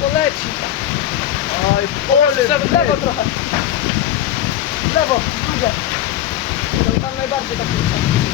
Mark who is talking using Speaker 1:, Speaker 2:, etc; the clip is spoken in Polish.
Speaker 1: Jak to leci.
Speaker 2: Oj, pole.
Speaker 1: W lewo trochę. W lewo, drugie. To tam najbardziej tak leci.